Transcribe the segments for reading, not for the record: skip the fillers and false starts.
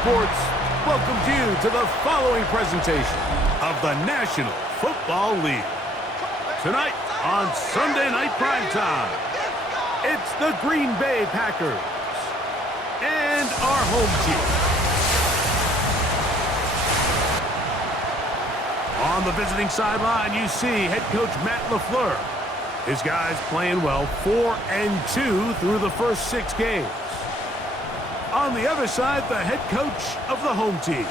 Sports welcomes you to the following presentation of the National Football League. Tonight on Sunday Night Primetime, it's the Green Bay Packers and our home team. On the visiting sideline, you see head coach Matt LaFleur. His guys playing well, 4-2 through the first 6 games. On the other side, the head coach of the home team.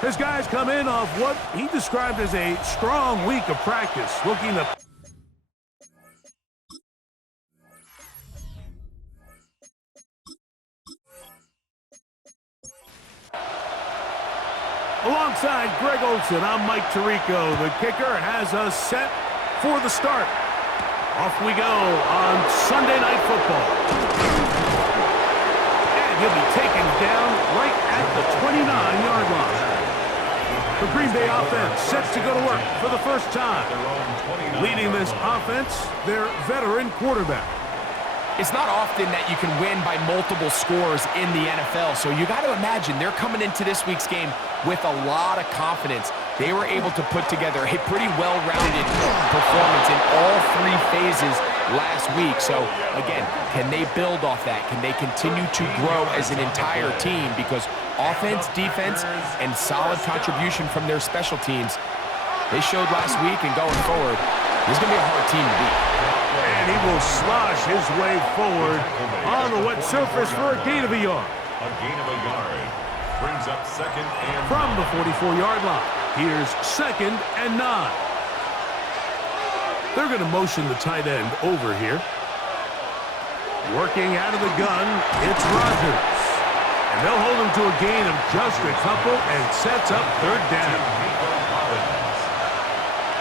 His guys come in off what he described as a strong week of practice, looking to alongside Greg Olson, I'm Mike Tirico. The kicker has us set for the start. Off we go on Sunday Night Football. And he'll be taken down right at the 29-yard line. The Green Bay offense set to go to work for the first time. Leading this offense, their veteran quarterback. It's not often that you can win by multiple scores in the NFL, so you got to imagine they're coming into this week's game with a lot of confidence. They were able to put together a pretty well-rounded performance in all 3 phases last week. So, again, can they build off that? Can they continue to grow as an entire team? Because offense, defense, and solid contribution from their special teams, they showed last week, and going forward, this is going to be a hard team to beat. And he will slosh his way forward on the wet surface for a gain of a yard. A gain of a yard brings up second and from the 44-yard line. Here's 2nd and 9. They're going to motion the tight end over here. Working out of the gun, it's Rodgers. And they'll hold him to a gain of just a couple and sets up 3rd down.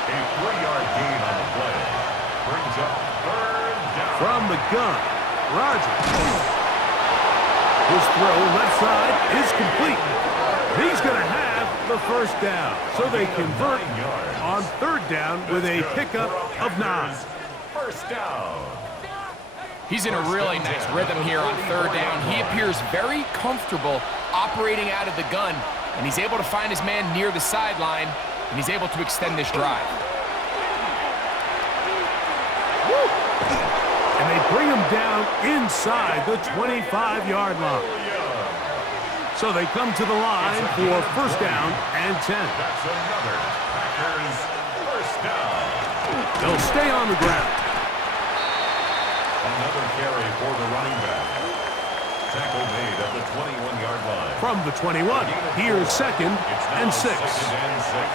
A 3-yard gain on the play brings up 3rd down. From the gun, Rodgers. His throw left side is complete. He's going to have the 1st down. So they convert on 3rd down with a pickup of 9. 1st down. He's in a really nice rhythm here on 3rd down. He appears very comfortable operating out of the gun, and he's able to find his man near the sideline, and he's able to extend this drive. And they bring him down inside the 25-yard line. So they come to the line for 1st down and 10. That's another Packers 1st down. They'll stay on the ground. Another carry for the running back. Tackle made at the 21-yard line. From the 21, here's 2nd and 6. 2nd and 6.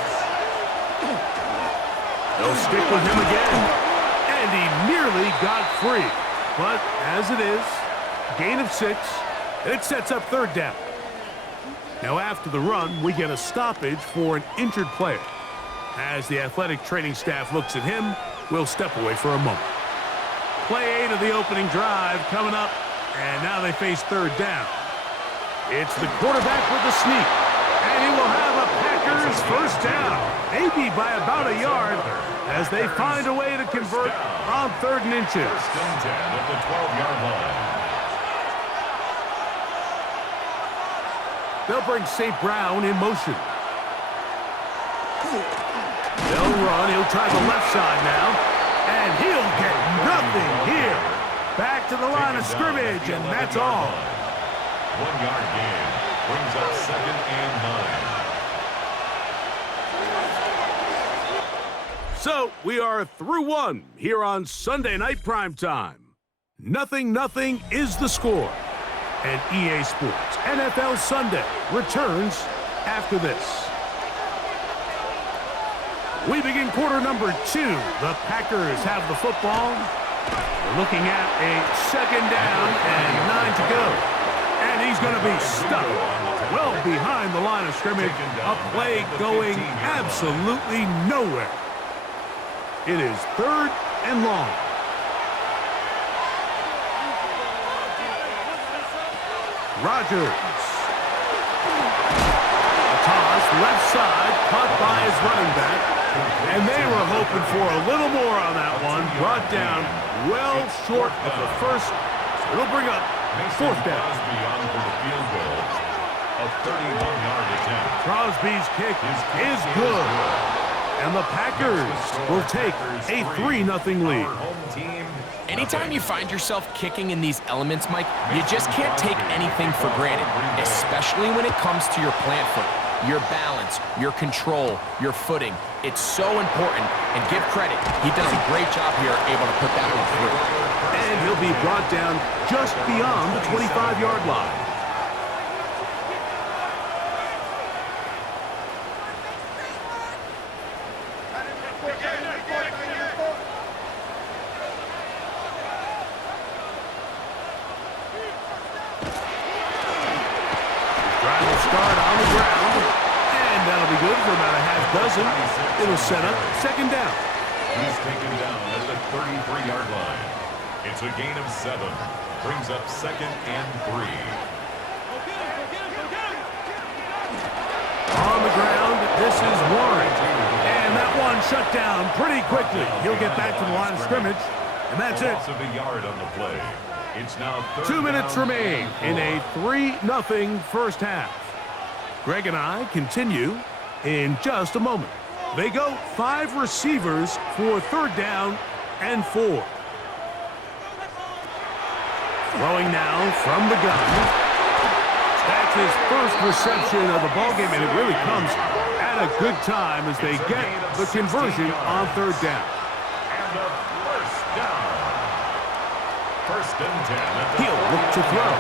They'll stick with him again. And he nearly got free. But as it is, gain of 6, it sets up 3rd down. Now after the run, we get a stoppage for an injured player. As the athletic training staff looks at him, we'll step away for a moment. Play 8 of the opening drive coming up, and now they face 3rd down. It's the quarterback with the sneak, and he will have a Packers 1st down, maybe by about a yard, as they find a way to convert on 3rd and inches. 1st and 10 at the 12-yard line. They'll bring St. Brown in motion. They'll run. He'll try the left side now. And he'll get nothing here. Back to the line of scrimmage, and that's all. 1-yard gain brings up 2nd and 9. So we are through 1 here on Sunday Night Primetime. 0-0 is the score. And EA Sports NFL Sunday returns after this. We begin quarter number 2. The Packers have the football. We're looking at a 2nd down and 9 to go. And he's going to be stuck well behind the line of scrimmage. A play going absolutely nowhere. It is 3rd and long. Rodgers. A toss, left side, caught by his running back. And they were hoping for a little more on that one. Brought down well short of the 1st. It'll bring up 4th down. A 31-yard attempt. Crosby's kick is good. And the Packers will take a 3-0 lead. Anytime you find yourself kicking in these elements, Mike, you just can't take anything for granted, especially when it comes to your plant foot, your balance, your control, your footing. It's so important, and give credit. He does a great job here able to put that one through. And he'll be brought down just beyond the 25-yard line. Start on the ground, and that'll be good for about a half dozen. It'll set up second down. He's taken down at the 33-yard line. It's a gain of 7. Brings up second and 3. On the ground, this is Warren. And that one shut down pretty quickly. He'll get back to the line of scrimmage, and that's it. Loss of a yard on the play. It's now 2 minutes remain in a 3-0 first half. Greg and I continue in just a moment. They go 5 receivers for third down and 4. Throwing now from the gun. That's his first reception of the ballgame, and it really comes at a good time as they get the conversion on third down. And the first down. First and 10. He'll look to throw.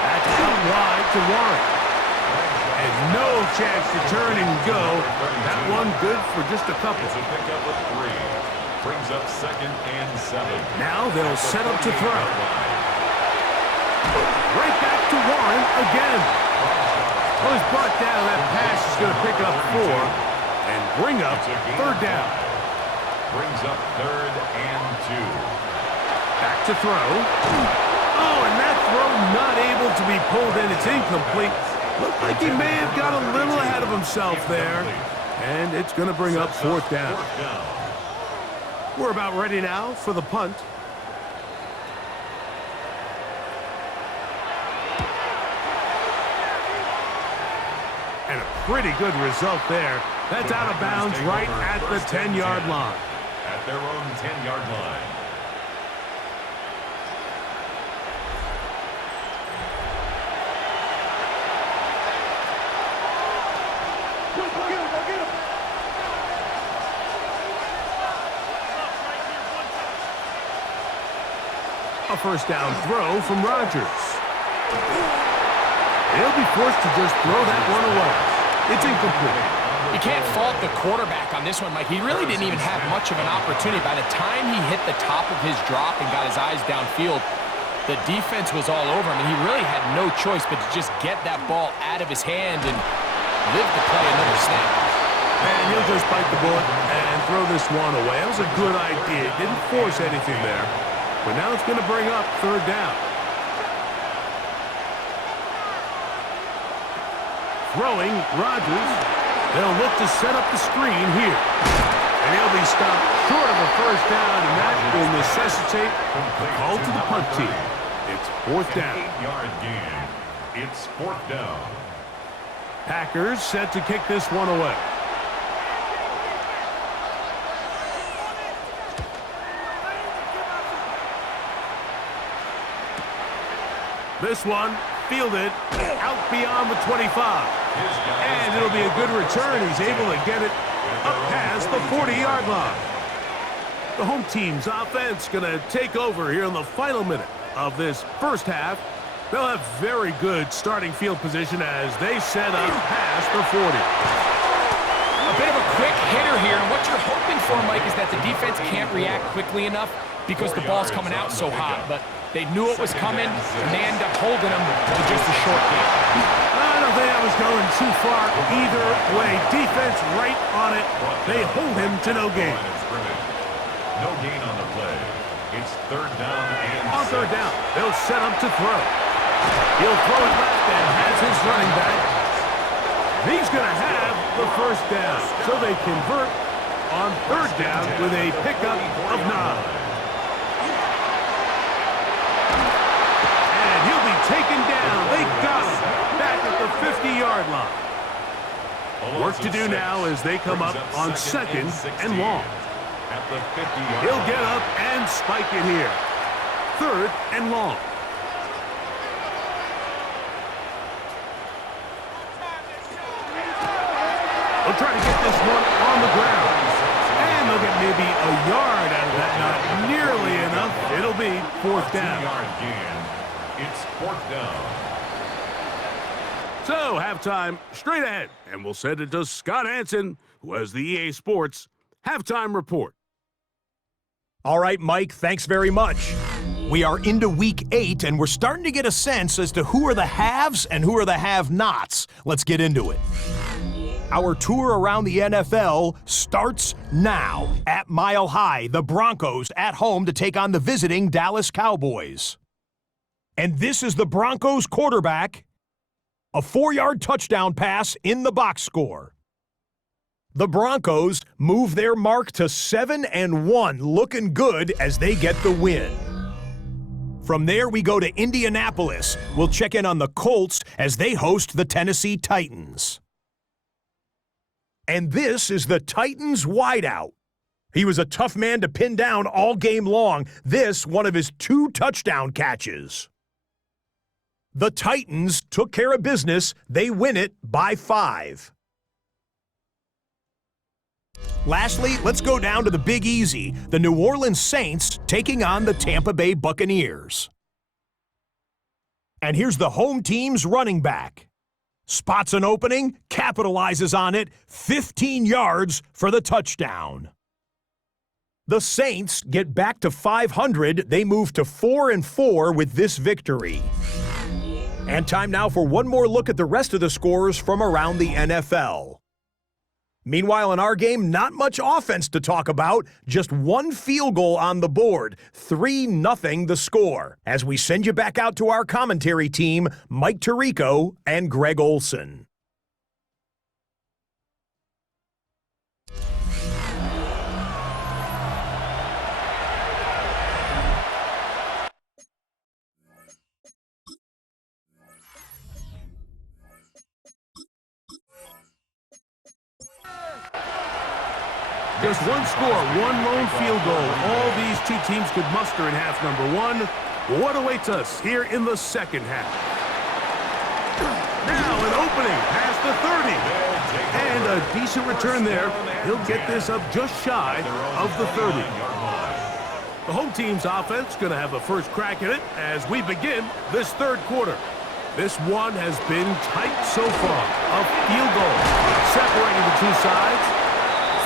That's out wide to Warren. And no chance to turn and go. That one good for just a couple. It's a pickup of 3. Brings up second and 7. Now they'll set up to throw. Right back to Warren again. Well, he's brought down. That pass is going to pick up 4 and bring up third down. Brings up third and 2. Back to throw. Oh, and that throw not able to be pulled in. It's incomplete. Looked like he may have got a little ahead of himself there. And it's going to bring up fourth down. We're about ready now for the punt. And a pretty good result there. That's out of bounds right at the 10-yard line. At their own 10-yard line. A first down throw from Rodgers. He'll be forced to just throw that one away. It's incomplete. You can't fault the quarterback on this one, Mike. He really didn't even have much of an opportunity. By the time he hit the top of his drop and got his eyes downfield, the defense was all over him, and he really had no choice but to just get that ball out of his hand and live to play another snap. And he'll just bite the bullet and throw this one away. That was a good idea. Didn't force anything there. But now it's going to bring up third down. Throwing, Rodgers. They'll look to set up the screen here. And he'll be stopped short of a first down, and that will necessitate a call to the punt team. It's fourth down. 8-yard gain. It's fourth down. Packers set to kick this one away. This one fielded out beyond the 25. And it'll be a good return. He's able to get it up past the 40-yard line. The home team's offense going to take over here in the final minute of this first half. They'll have very good starting field position as they set up past the 40. A bit of a quick hitter here, and what you're hoping for, Mike, is that the defense can't react quickly enough because the ball's coming out so hot. But they knew it was coming, and they end up holding them to just a short game. I don't think I was going too far either way. Defense right on it. They hold him to no gain. No gain on the play. It's third down and on third down, they'll set up to throw. He'll throw it left and has his running back. He's going to have the first down. So they convert on third down with a pickup of 9. Taken down. They got him. 50-yard line. Work to do now as they come up on second and long. At the 50-yard He'll get up and spike it here. Third and long. They'll try to get this one on the ground. And they'll get maybe a yard out of that. Not nearly enough. It'll be fourth down. 2-yard gain. It's fourth down. So, halftime straight ahead. And we'll send it to Scott Hansen, who has the EA Sports Halftime Report. All right, Mike, thanks very much. We are into Week 8, and we're starting to get a sense as to who are the haves and who are the have-nots. Let's get into it. Our tour around the NFL starts now. At Mile High, the Broncos at home to take on the visiting Dallas Cowboys. And this is the Broncos quarterback. A 4-yard touchdown pass in the box score. The Broncos move their mark to 7-1, looking good as they get the win. From there, we go to Indianapolis. We'll check in on the Colts as they host the Tennessee Titans. And this is the Titans wideout. He was a tough man to pin down all game long. This, one of his 2 touchdown catches. The Titans took care of business. They win it by 5. Lastly, let's go down to the Big Easy, the New Orleans Saints taking on the Tampa Bay Buccaneers. And here's the home team's running back. Spots an opening, capitalizes on it, 15 yards for the touchdown. The Saints get back to 500. They move to 4-4 with this victory. And time now for one more look at the rest of the scores from around the NFL. Meanwhile, in our game, not much offense to talk about, just 1 field goal on the board, 3-0 the score, as we send you back out to our commentary team, Mike Tirico and Greg Olson. Just 1 score, 1 lone field goal. All these 2 teams could muster in half number 1. What awaits us here in the second half? Now an opening past the 30. And a decent return there. He'll get this up just shy of the 30. The home team's offense going to have a first crack at it as we begin this third quarter. This one has been tight so far. A field goal separating the 2 sides.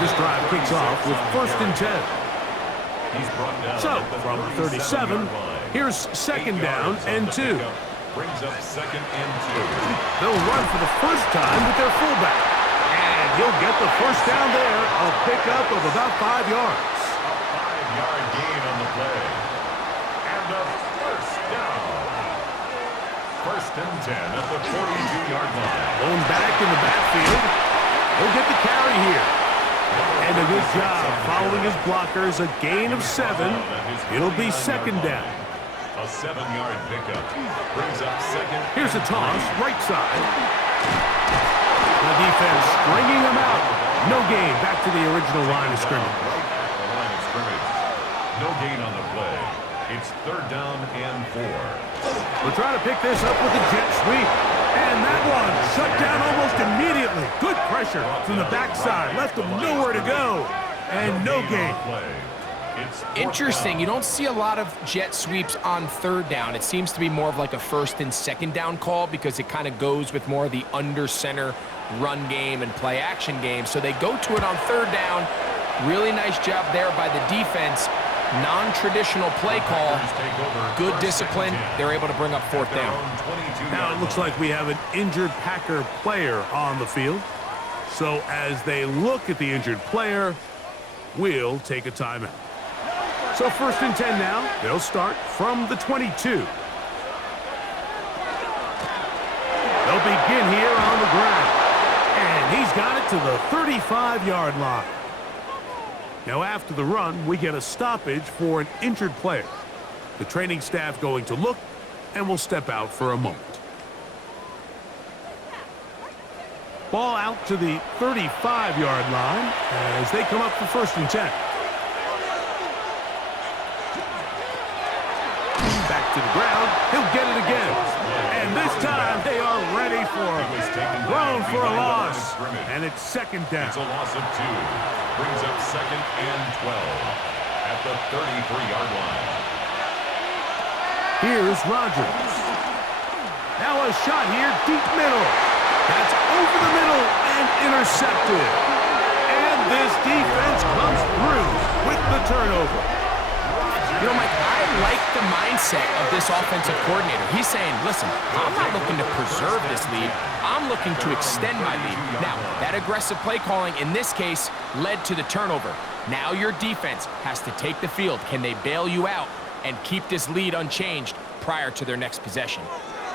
This drive kicks off with 1st and 10. So, from 37, here's 2nd down and 2. Brings up 2nd and 2. They'll run for the first time with their fullback. And he'll get the first down there, a pickup of about 5 yards. A 5-yard gain on the play. And a first down. 1st and 10 at the 42-yard line. Going back in the backfield. He'll get the carry here. And a good job following his blockers, a gain of 7. It'll be 2nd down. A 7-yard pickup brings up 2nd. Here's a toss, right side. The defense stringing him out. No gain, back to the original line of scrimmage. Right at the line of scrimmage. No gain on the play. It's 3rd down and 4. We're trying to pick this up with a jet sweep. And that one shut down almost immediately. Good pressure from the backside. Left him nowhere to go. And no gain. Interesting. You don't see a lot of jet sweeps on 3rd down. It seems to be more of like a 1st and 2nd down call because it kind of goes with more of the under center run game and play action game. So they go to it on 3rd down. Really nice job there by the defense. Non-traditional play call. Good discipline. They're able to bring up 4th down. Now it looks like we have an injured Packer player on the field. So as they look at the injured player, we'll take a timeout. So 1st and 10 now. They'll start from the 22. They'll begin here on the ground. And he's got it to the 35-yard line. Now after the run, we get a stoppage for an injured player. The training staff going to look, and will step out for a moment. Ball out to the 35-yard line as they come up for 1st and 10. Back to the ground. He'll get it again. And this time they are ready for him. Thrown for a loss. And it's 2nd down. It's a loss of 2. Brings up 2nd and 12 at the 33-yard line. Here's Rodgers. Now a shot here, deep middle. That's over the middle and intercepted. And this defense comes through with the turnover. You know, Mike, I like the mindset of this offensive coordinator. He's saying, listen, I'm not looking to preserve this lead. I'm looking to extend my lead. Now, that aggressive play calling in this case led to the turnover. Now your defense has to take the field. Can they bail you out and keep this lead unchanged prior to their next possession?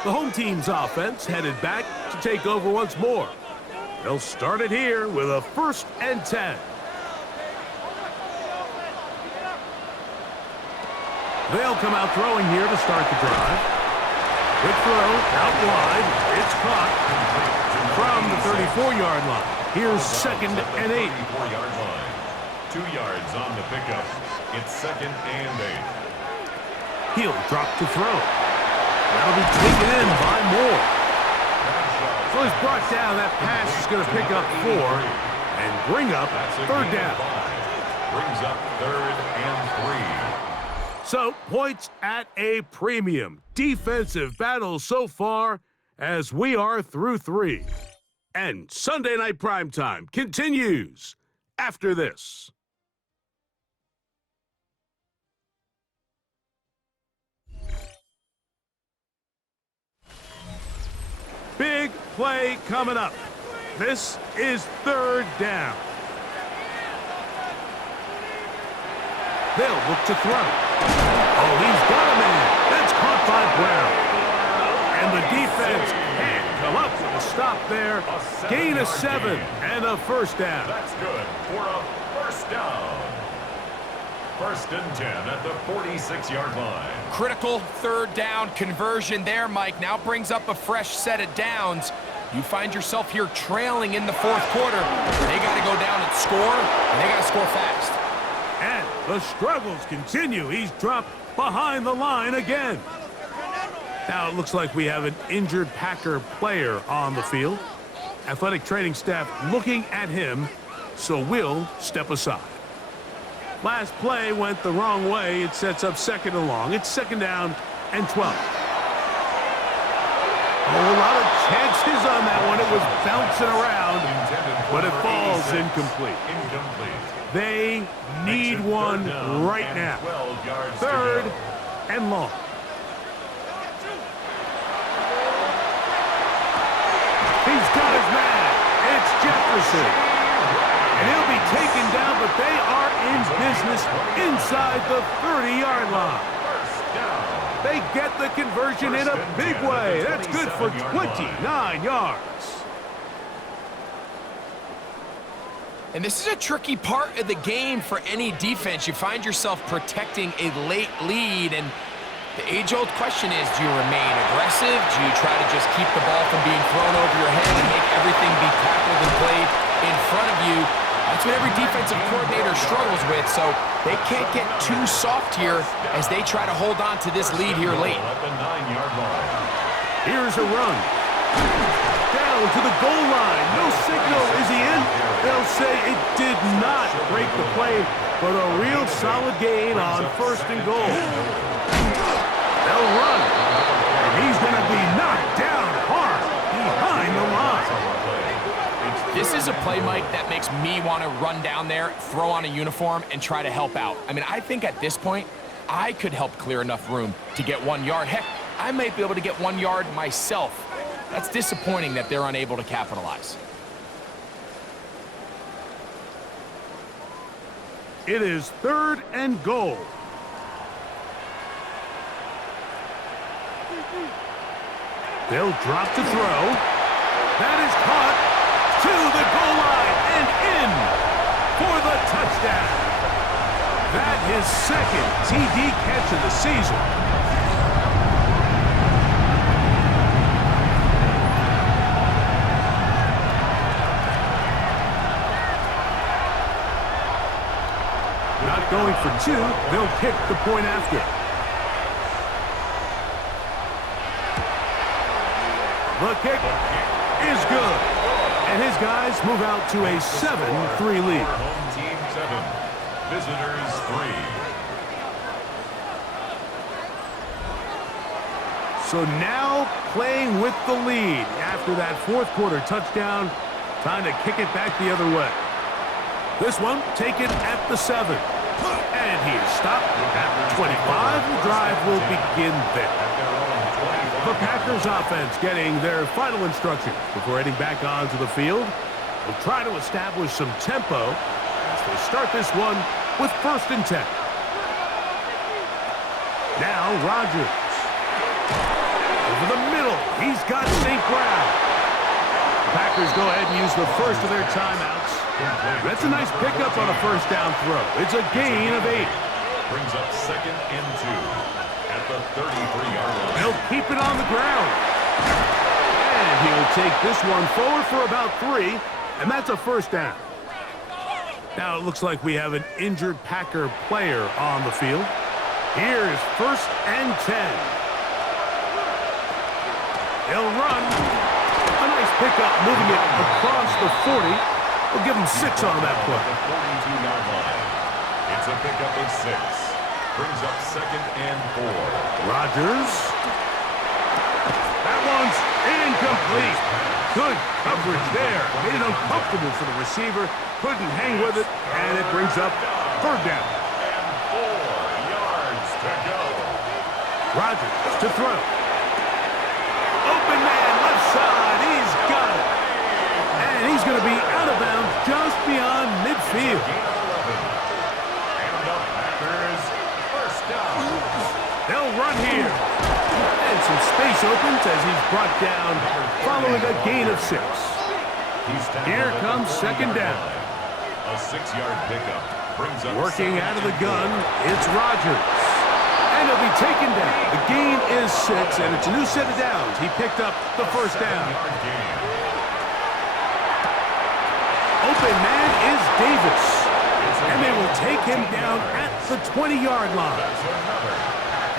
The home team's offense headed back to take over once more. They'll start it here with a 1st and 10. They'll come out throwing here to start the drive. Quick throw, out wide. It's caught from the 34-yard line. Here's 2nd and 8. 34-yard line. 2 yards on the pickup. It's 2nd and 8. He'll drop to throw. That'll be taken in by Moore. So he's brought down. That pass is going to pick up 4 and bring up 3rd down. Brings up 3rd and 3. So, points at a premium. Defensive battle so far as we are through 3. And Sunday Night Primetime continues after this. Big play coming up. This is 3rd down. They'll look to throw. Oh, he's got a man. That's caught by Brown. And the defense can't come up with a stop there. Gain of 7 and a 1st down. That's good for a 1st down. 1st and 10 at the 46-yard line. Critical 3rd down conversion there, Mike. Now brings up a fresh set of downs. You find yourself here trailing in the 4th quarter. They got to go down and score, and they got to score fast. And the struggles continue. He's dropped behind the line again. Now it looks like we have an injured Packer player on the field. Athletic training staff looking at him, so we'll step aside. Last play went the wrong way. It sets up 2nd and long. It's 2nd down and 12. Oh, a lot of chances on that one. It was bouncing around, but it falls incomplete. They need one right now. 3rd and long. He's got his man. It's Jefferson. And he'll be taken down, but they are in business inside the 30-yard line. They get the conversion in a big way. That's good for 29 yards. And this is a tricky part of the game for any defense. You find yourself protecting a late lead, and the age-old question is, do you remain aggressive? Do you try to just keep the ball from being thrown over your head and make everything be tackled and played in front of you? That's what every defensive coordinator struggles with, so they can't get too soft here as they try to hold on to this lead here late. Here's a run. Down to the goal line. No signal. Is he in? They'll say it did not break the play, but a real solid gain on 1st and goal. They'll run. And he's going to be knocked down hard behind the line. This is a play, Mike, that makes me want to run down there, throw on a uniform, and try to help out. I mean, I think at this point, I could help clear enough room to get 1 yard. Heck, I might be able to get 1 yard myself. That's disappointing that they're unable to capitalize. It is 3rd and goal. They'll drop to throw. That is caught to the goal line and in for the touchdown. That his 2nd TD catch of the season. going for two. They'll kick the point after. The kick is good. And his guys move out to a 7-3 lead. Home team 7, visitors 3. So now playing with the lead after that fourth quarter touchdown. Time to kick it back the other way. This one taken at the 7. And he is stopped at the 25. The drive will begin there. The Packers offense getting their final instruction before heading back onto the field. They'll try to establish some tempo as they start this one with 1st and 10. Now Rodgers. Over the middle, he's got St. Brown. The Packers go ahead and use the first of their timeouts. That's a nice pickup on a 1st down throw. It's a gain of 8. Brings up 2nd and 2 at the 33-yard line. They'll keep it on the ground. And he'll take this one forward for about 3, and that's a 1st down. Now it looks like we have an injured Packer player on the field. Here is 1st and 10. They'll run. A nice pickup, moving it across the 40. We'll give him 6 on that play. The 42-yard line. It's a pickup of 6. Brings up 2nd and 4. Rodgers. That one's incomplete. Good coverage there. Made it uncomfortable for the receiver. Couldn't hang with it, and it brings up 3rd down. And 4 yards to go. Rodgers to throw. Open man, left side. He's got it. And he's going to be out of bounds just beyond midfield. Gain of 11. And the Packers, 1st down. They'll run here. And some space opens as he's brought down following a gain of 6. Here comes 2nd down. A 6-yard pickup brings up Working out of the gun, it's Rodgers. And he'll be taken down. The gain is 6, and it's a new set of downs. He picked up the 1st down. Open man is Davis. And they will take him down at the 20-yard line.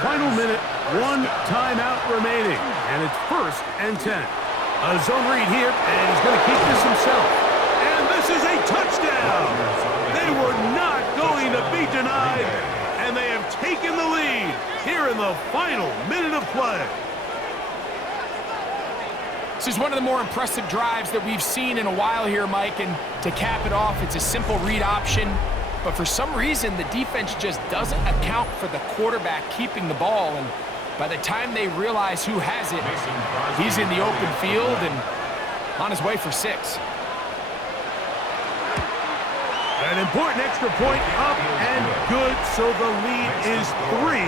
Final minute, 1 timeout remaining. And it's 1st and 10. A zone read here, and he's going to keep this himself. And this is a touchdown. They were not going to be denied. And they have taken the lead here in the final minute of play. This is one of the more impressive drives that we've seen in a while here, Mike, and to cap it off, it's a simple read option, but for some reason, the defense just doesn't account for the quarterback keeping the ball, and by the time they realize who has it, he's in the open field and on his way for 6. An important extra point up and good, so the lead is 3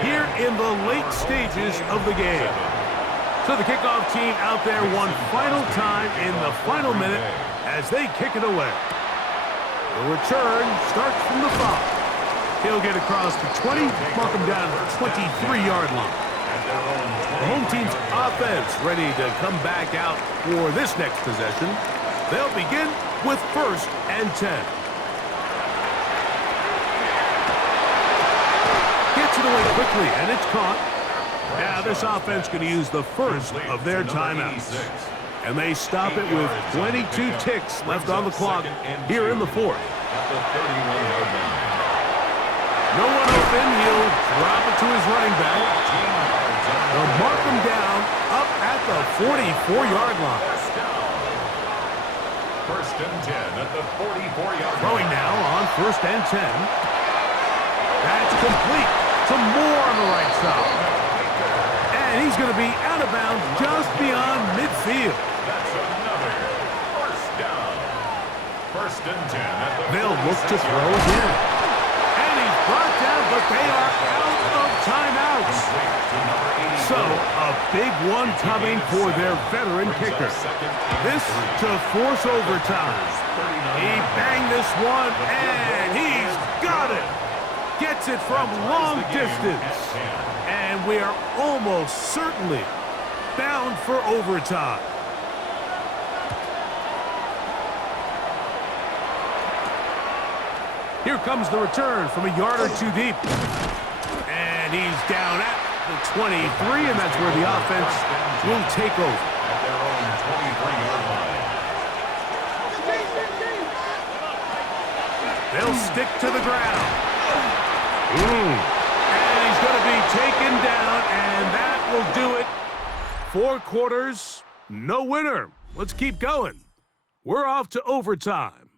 here in the late stages of the game. So the kickoff team out there one final time in the final minute as they kick it away. The return starts from the 5. He'll get across the 20, mark him down to the 23-yard line. The home team's offense ready to come back out for this next possession. They'll begin with 1st and 10. Gets it away quickly, and it's caught. Now this offense going to use the first of their timeouts. And they stop it with 22 ticks left on the clock here in the 4th. No one open. He'll drop it to his running back. They'll mark him down up at the 44-yard line. 1st and 10 at the 44-yard line. Throwing now on 1st and 10. That's complete. Some more on the right side. And he's going to be out of bounds just beyond midfield. That's another 1st down. 1st and 10 at the They'll look to throw again. And he's brought down, but they are out of timeouts. So, a big one coming for their veteran kicker. This to force overtime. He banged this one, and he's got it. Gets it from long distance. And we are almost certainly bound for overtime. Here comes the return from a yard or two deep. And he's down at the 23, and that's where the offense will take over. At their own 23-yard line. They'll stick to the ground. And he's going to be taken down, and that will do it. 4 quarters, no winner. Let's keep going. We're off to overtime.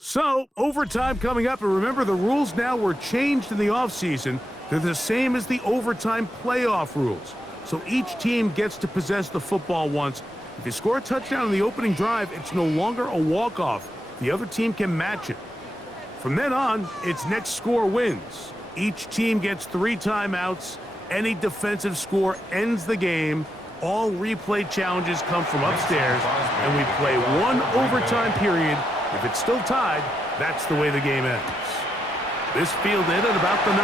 So, overtime coming up, and remember the rules now were changed in the offseason. They're the same as the overtime playoff rules. So each team gets to possess the football once. If you score a touchdown on the opening drive, it's no longer a walk-off. The other team can match it. From then on, it's next score wins. Each team gets 3 timeouts. Any defensive score ends the game. All replay challenges come from upstairs, and we play 1 overtime period. If it's still tied, that's the way the game ends. This fielded at about the 9.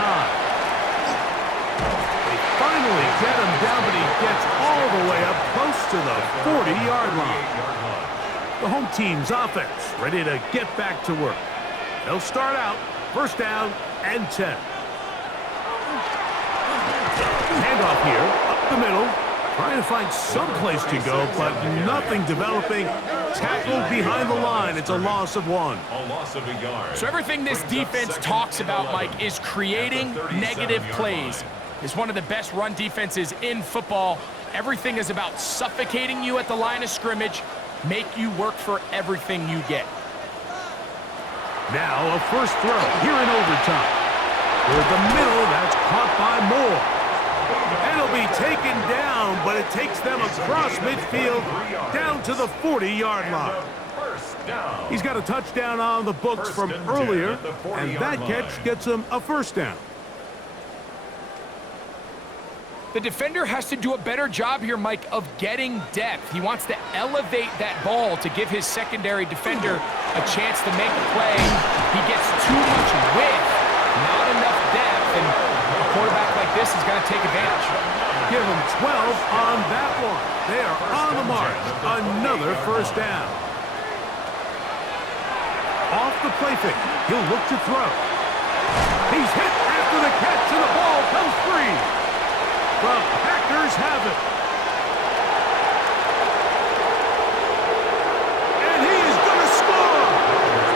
They finally get him down, but he gets all the way up close to the 40-yard line. The home team's offense ready to get back to work. They'll start out first down and 10. Handoff here, up the middle. Trying to find some place to go, but nothing developing. Tackled behind the line. It's a loss of 1. A loss of a yard. So everything this defense talks about, Mike, is creating negative plays. It's one of the best run defenses in football. Everything is about suffocating you at the line of scrimmage, make you work for everything you get. Now a first throw here in overtime. Toward the middle, that's caught by Moore. And it'll be taken down, but it takes them across midfield down to the 40-yard line. He's got a touchdown on the books from earlier, and that catch gets him a first down. The defender has to do a better job here, Mike, of getting depth. He wants to elevate that ball to give his secondary defender a chance to make a play. He gets too much width, not enough depth, and a quarterback like this is going to take advantage. Give him 12 on that one. They are on the march. Another first down. Off the play fake. He'll look to throw. He's hit after the catch, and the ball comes free. The Packers have it. And he is going to score.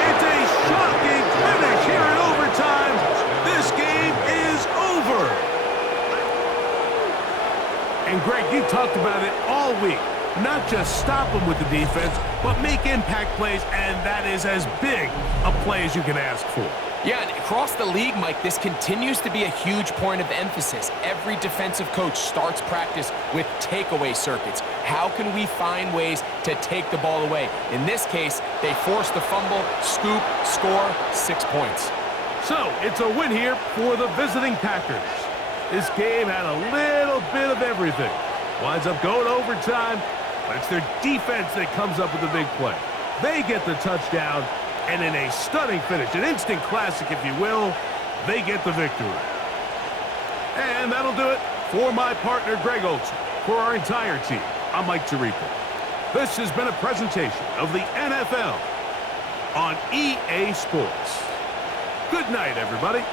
It's a shocking finish here in overtime. This game is over. And Greg, you talked about it all week. Not just stop them with the defense, but make impact plays, and that is as big a play as you can ask for. Yeah, and across the league, Mike, this continues to be a huge point of emphasis. Every defensive coach starts practice with takeaway circuits. How can we find ways to take the ball away? In this case, they force the fumble, scoop, score, 6 points. So, it's a win here for the visiting Packers. This game had a little bit of everything. Winds up going overtime, but it's their defense that comes up with the big play. They get the touchdown, and in a stunning finish, an instant classic, if you will, they get the victory. And that'll do it for my partner, Greg Olson. For our entire team, I'm Mike Tirico. This has been a presentation of the NFL on EA Sports. Good night, everybody.